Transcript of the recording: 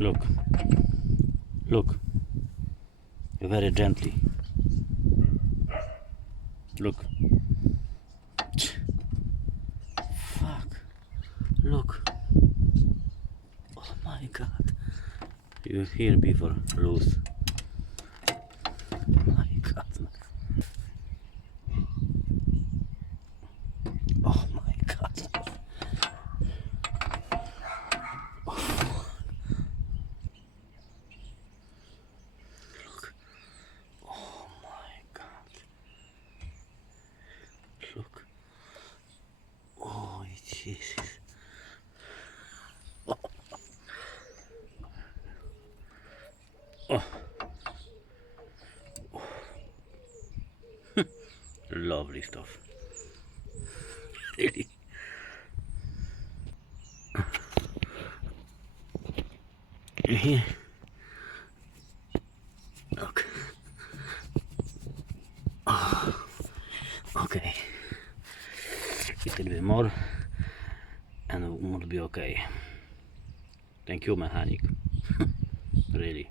Look, look, very gently. Look. Fuck. Look. Oh my god. You hear before loose. My god. Oh my god. Look. Oh my god. Look. Oh Jesus. Oh. Lovely stuff. Really. Here. Look. Oh. Okay. A little bit more and it will be okay. Thank you, mechanic. Really.